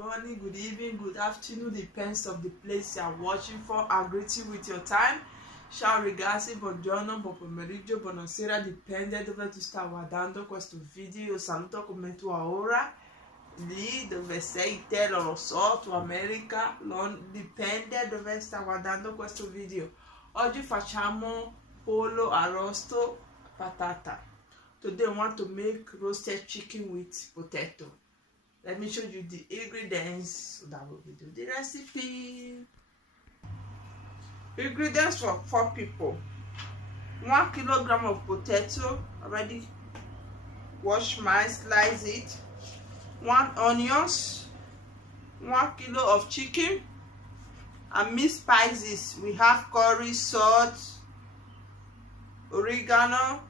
Morning, good evening, good afternoon, depends on the place you are watching for. I greet you with your time. Ciao ragazzi, buongiorno, buon pomeriggio, buonasera, dipende dove tu stai guardando questo video. Io saluto come tu ora, lì dove sei te, non lo so, tu America, dipende dove stai guardando questo video. Oggi facciamo pollo arrosto patata. Today I want to make roasted chicken with potato. Let me show you the ingredients so that we will do the recipe. Ingredients for 4 people. 1 kilogram of potato, already wash mine, slice it. 1 onions, 1 kilo of chicken, and mixed spices. We have curry, salt, oregano,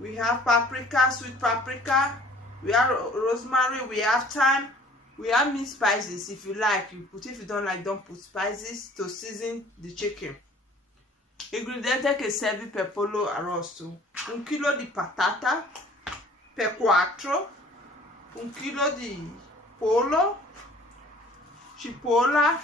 we have paprika, sweet paprika, we have rosemary, we have thyme, we have mixed spices. If you like, you put. If you don't like, don't put spices to season the chicken. Ingredienti che serve per pollo arrosto: 1 chilo di patata per 4, 1 chilo di pollo, cipolla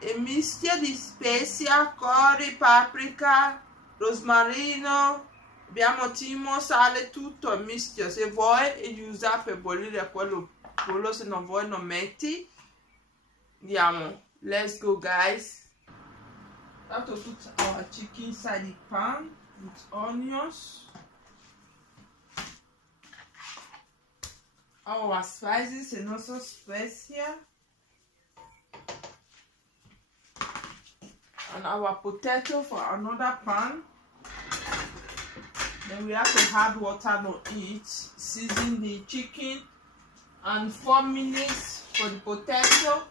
e mischia di spezie, curry, paprika, rosmarino. Abbiamo timo, sale, tutto e mischio. Se vuoi usa per bollire quello pollo, se non vuoi non metti. Andiamo. Let's go, guys. After put our chicken inside the pan with onions, our spices and also specia, and our potato for another pan. Then we have to add water on it, season the chicken, and 4 minutes for the potato.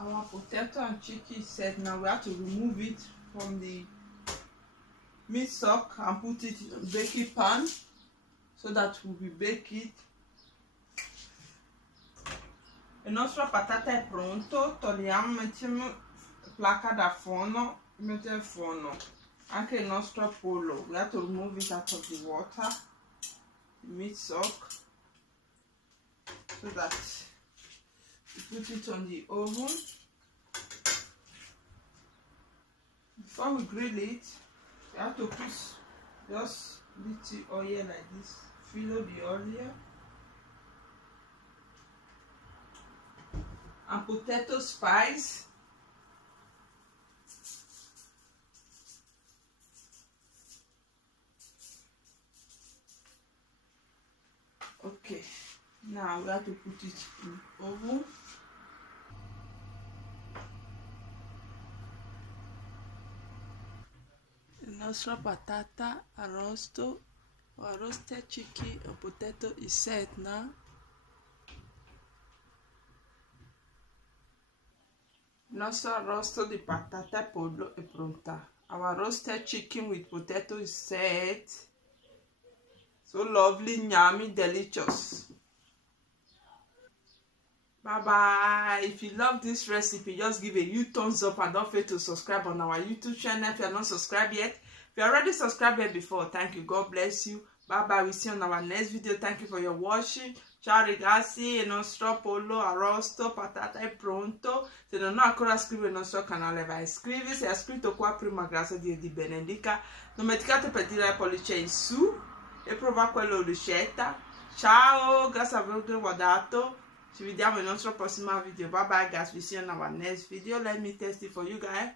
Our potato and chicken is set. Now we have to remove it from the meat stock and put it in a baking pan so that we will bake it. Il nostro patata è pronto, togliamo, mettiamo placca da forno, mettiamo il forno. Anche il nostro pollo, we have to remove it out of the water, the meat stock, so that we put it on the oven. Before we grill it, we have to put just little oil like this. Fill the oil and potato spice. Okay, now we have to put it in the oven. The nostra patata arrosto or roasted chicken or potato is set now. Il nostro arrosto di patata e pollo è pronta. Our roasted chicken with potato is set. So lovely, yummy, delicious. Bye bye. If you love this recipe, just give a huge thumbs up and don't forget to subscribe on our YouTube channel if you are not subscribed yet. If you already subscribed here before, thank you. God bless you. Bye bye. We'll see you on our next video. Thank you for your watching. Ciao ragazzi, il nostro pollo arrosto patata è pronto. Se non ho ancora iscritto al nostro canale, vai a iscriversi. Se hai iscritto qua prima, grazie a Dio di benedica. Non dimenticate per dire la pollice in su e provare quella ricetta. Ciao, grazie per aver guardato. Ci vediamo nel nostro prossimo video. Bye bye guys, we see you in our next video. Let me test it for you guys.